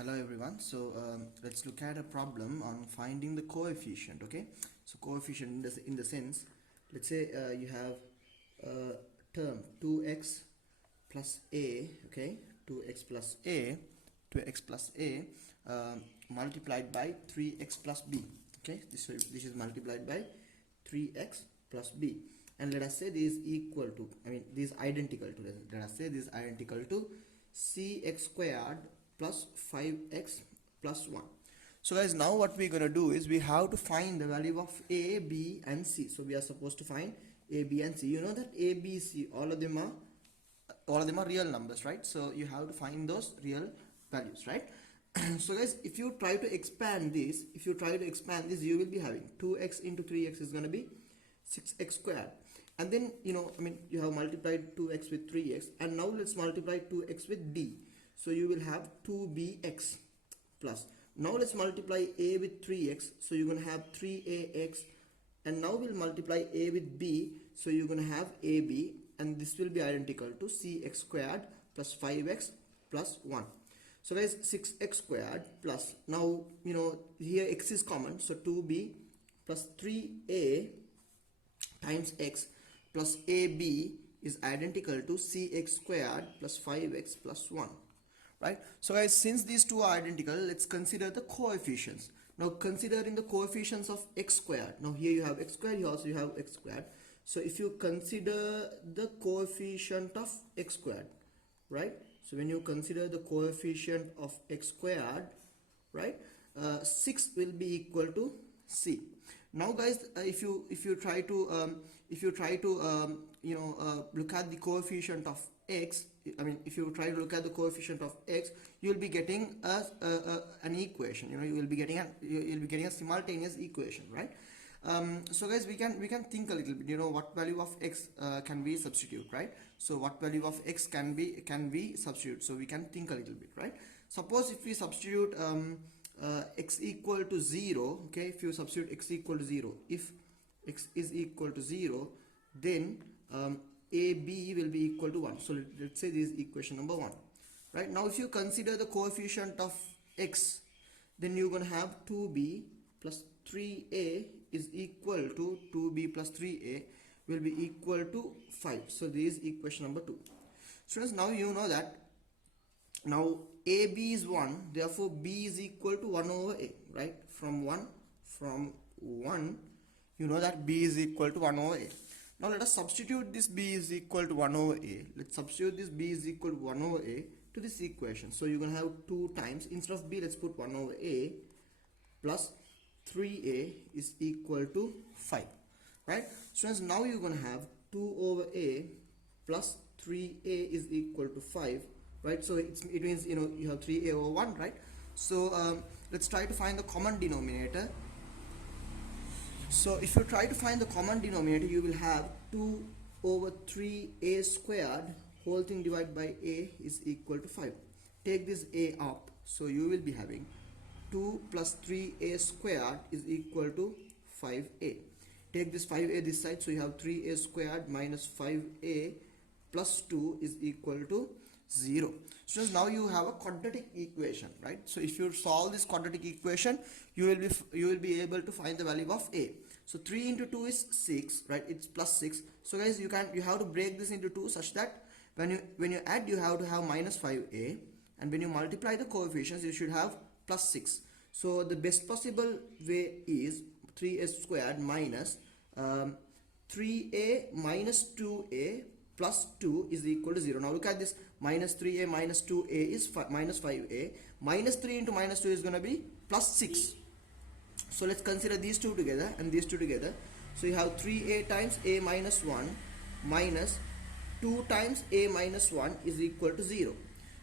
Hello everyone. So let's look at a problem on finding the coefficient. Okay, so coefficient in the sense, let's say you have a term 2x plus a. Okay, 2x plus a, 2x plus a multiplied by 3x plus b. Okay, this is multiplied by 3x plus b, and let us say this is equal to, this is identical to, let us say this is identical to cx squared plus 5x plus 1. So guys, now what we're gonna do is we have to find the value of a, b and c. So we are supposed to find a, b and c. You know that a, b, c, all of them are real numbers, right? So you have to find those real values, right? So guys, if you try to expand this, you will be having 2x into 3x is going to be 6x squared. And then, you have multiplied 2x with 3x, and now let's multiply 2x with b. So you will have 2bx plus. Now let's multiply a with 3x, so you're going to have 3ax, and now we'll multiply a with b, so you're going to have ab, and this will be identical to cx squared plus 5x plus 1. So guys, 6x squared plus, now here x is common, so 2b plus 3a times x plus ab is identical to cx squared plus 5x plus 1, right? So guys, since these two are identical, let's consider the coefficients. Now considering the coefficients of x squared, now here you have x squared, here also you have x squared. So if you consider the coefficient of x squared, right? So when you consider the coefficient of x squared, right, 6 will be equal to c. Now guys, if you try to look at the coefficient of x, if you try to look at the coefficient of x, you will be getting an equation. You will be getting a simultaneous equation, right? So guys, we can think a little bit. What value of x can we substitute, right? So what value of x can we substitute? So we can think a little bit, right? Suppose if we substitute x equal to 0, okay, if you substitute x equal to 0, if x is equal to 0, then ab will be equal to 1. So let's say this is equation number 1, right? Now if you consider the coefficient of x, then you're going to have 2b plus 3a is equal to 2b plus 3a will be equal to 5. So this is equation number 2. Students, now you know that now ab is 1, therefore b is equal to 1 over a, right? From 1 you know that b is equal to 1 over a. Now let us substitute this b is equal to 1 over a. Let's substitute this b is equal to 1 over a to this equation. So you're going to have 2 times, instead of b, let's put 1 over a plus 3a is equal to 5, right? So now you're going to have 2 over a plus 3a is equal to 5, right? So it means you have 3a over 1, right? So let's try to find the common denominator. So if you try to find the common denominator, you will have 2 over 3a squared whole thing divided by a is equal to 5. Take this a up, so you will be having 2 plus 3a squared is equal to 5a. Take this 5a this side, so you have 3a squared minus 5a plus 2 is equal to 0. So now you have a quadratic equation, right? So if you solve this quadratic equation, you will be able to find the value of a. So 3 into 2 is 6, right? It's plus 6. So guys, you have to break this into 2 such that when you add, you have to have minus 5a, and when you multiply the coefficients, you should have plus 6. So the best possible way is 3a squared minus 3a minus 2a plus 2 is equal to 0. Now look at this, minus 3a minus 2a is minus 5a. Minus 3 into minus 2 is going to be plus 6. So let's consider these two together and these two together. So you have 3a times a minus 1 minus 2 times a minus 1 is equal to 0.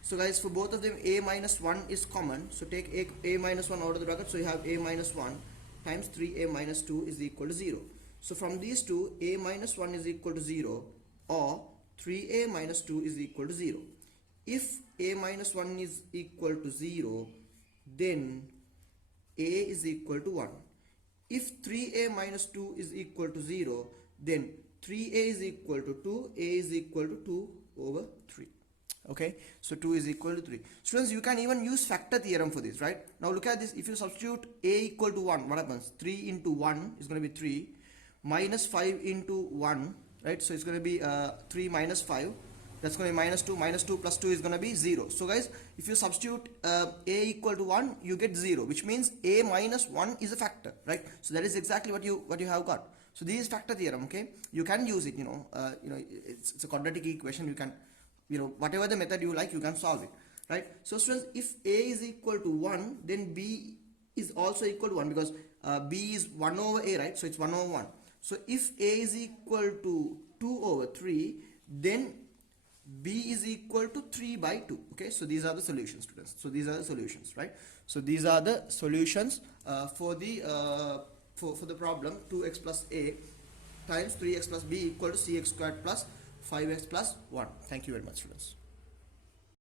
So guys, for both of them, a minus 1 is common. So take a minus 1 out of the bracket. So you have a minus 1 times 3a minus 2 is equal to 0. So from these two, a minus 1 is equal to 0, or 3a minus 2 is equal to 0. If a minus 1 is equal to 0, then a is equal to 1. If 3a minus 2 is equal to 0, then 3a is equal to 2, a is equal to 2 over 3. Okay, so 2 is equal to 3. Students, you can even use factor theorem for this, right? Now look at this. If you substitute a equal to 1, what happens? 3 into 1 is going to be 3, minus 5 into 1, right? So it's going to be 3 minus 5, that's going to be minus 2 plus 2 is going to be 0. So guys, if you substitute a equal to 1, you get 0, which means a minus 1 is a factor, right? So that is exactly what you have got. So this is factor theorem. Okay, you can use it, it's a quadratic equation. You can, whatever the method you like, you can solve it, right? So students, if a is equal to 1, then b is also equal to 1, because b is 1 over a, right? So it's 1 over 1. So if a is equal to 2 over 3, then b is equal to 3 by 2. Okay, so these are the solutions, students. So these are the solutions, right? So these are the solutions for the for the problem 2x plus a times 3x plus b equal to cx squared plus 5x plus 1. Thank you very much, students.